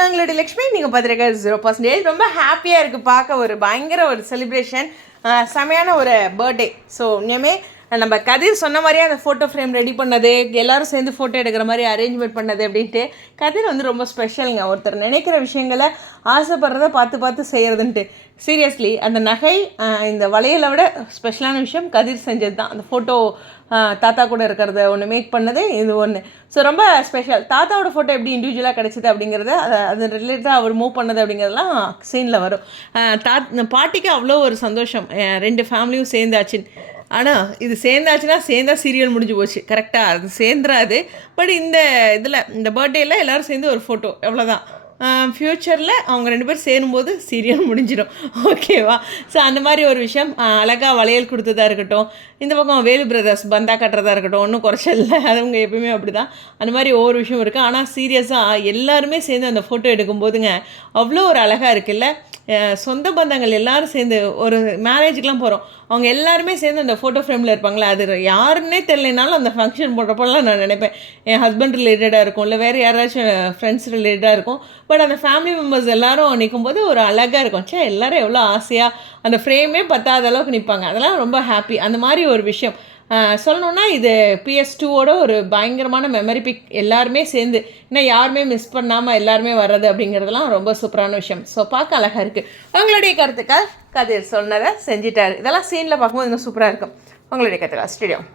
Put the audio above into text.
நாங்களோட லக்ஷ்மி நீங்கள் பார்த்துருக்க zero percentage ரொம்ப ஹாப்பியாக இருக்குது பார்க்க ஒரு பயங்கர ஒரு செலிப்ரேஷன் செமையான ஒரு பர்த்டே ஸோ இனிமேல் நம்ம கதிர் சொன்ன மாதிரியே அந்த ஃபோட்டோ ஃப்ரேம் ரெடி பண்ணது எல்லாரும் சேர்ந்து ஃபோட்டோ எடுக்கிற மாதிரி அரேஞ்ச்மெண்ட் பண்ணது அப்படின்ட்டு கதிர் வந்து ரொம்ப ஸ்பெஷலுங்க ஒருத்தர் நினைக்கிற விஷயங்களை ஆசைப்படுறத பார்த்து பார்த்து செய்கிறதுன்ட்டு சீரியஸ்லி அந்த நகை இந்த வளையலை விட ஸ்பெஷலான விஷயம் கதிர் செஞ்சது தான் அந்த ஃபோட்டோ தாத்தா கூட இருக்கிறத ஒன்று மேக் பண்ணது இது ஒன்று ஸோ ரொம்ப ஸ்பெஷல் தாத்தாவோட ஃபோட்டோ எப்படி இண்டிவிஜுவலாக கிடச்சிது அப்படிங்கிறத அதை அது ரிலேட்டடாக அவர் மூவ் பண்ணது அப்படிங்கிறதெல்லாம் சீனில் வரும். தா தாத் பாட்டிக்கு அவ்வளோ ஒரு சந்தோஷம். ரெண்டு ஃபேமிலியும் சேர்ந்தாச்சுன்னு ஆனால் இது சேர்ந்தாச்சுன்னா சேர்ந்தா சீரியல் முடிஞ்சு போச்சு. கரெக்டாக அது சேர்ந்துராது. பட் இந்த இதில் இந்த பர்த்டேயில் எல்லோரும் சேர்ந்து ஒரு ஃபோட்டோ எவ்வளோதான் ஃப்யூச்சரில் அவங்க ரெண்டு பேரும் சேரும்போது சீரியல் முடிஞ்சிடும். ஓகேவா ஸோ அந்த மாதிரி ஒரு விஷயம் அழகாக வளையல் கொடுத்ததா இருக்கட்டும் இந்த பக்கம் வேலு பிரதர்ஸ் பந்தா கட்டுறதா இருக்கட்டும் ஒன்றும் குறைச்சல் இல்லை. அவங்க எப்பயுமே அப்படி தான் அந்த மாதிரி ஒவ்வொரு விஷயம் இருக்குது ஆனால் சீரியஸாக எல்லாருமே சேர்ந்து அந்த ஃபோட்டோ எடுக்கும்போதுங்க அவ்வளோ ஒரு அழகாக இருக்குல்ல? சொந்த பந்தங்கள் எல்லாரும் சேர்ந்து ஒரு மேரேஜுக்கெலாம் போகிறோம் அவங்க எல்லாருமே சேர்ந்து அந்த ஃபோட்டோ ஃப்ரேமில் இருப்பாங்களே அது யாருன்னே தெரியலனாலும் அந்த ஃபங்க்ஷன் போடுறப்போல்லாம் நான் நினைப்பேன். என் ஹஸ்பண்ட் ரிலேட்டடாக இருக்கும் இல்லை வேறு யாராச்சும் ஃப்ரெண்ட்ஸ் ரிலேட்டடாக இருக்கும். பட் அந்த ஃபேமிலி மெம்பர்ஸ் எல்லாரும் நிற்கும்போது ஒரு அழகாக இருக்கும். சே எல்லாரும் எவ்வளோ ஆசையாக அந்த ஃப்ரேமே பத்தாத அளவுக்கு நிற்பாங்க அதெல்லாம் ரொம்ப ஹாப்பி அந்த மாதிரி ஒரு விஷயம். சொல்லணுன்னா இது பிஎஸ் டூவோட ஒரு பயங்கரமான மெமரி பிக் எல்லாருமே சேர்ந்து இன்னும் யாருமே மிஸ் பண்ணாமல் எல்லாருமே வர்றது அப்படிங்கிறதுலாம் ரொம்ப சூப்பரான விஷயம். ஸோ பார்க்க அழகாக இருக்குது உங்களுடைய கருத்துக்கள் கதிர் சொன்னதை செஞ்சிட்டாரு. இதெல்லாம் சீனில் பார்க்கும்போது இன்னும் சூப்பராக இருக்கும். உங்களுடைய கருத்துக்கள் ஸ்டேடியம்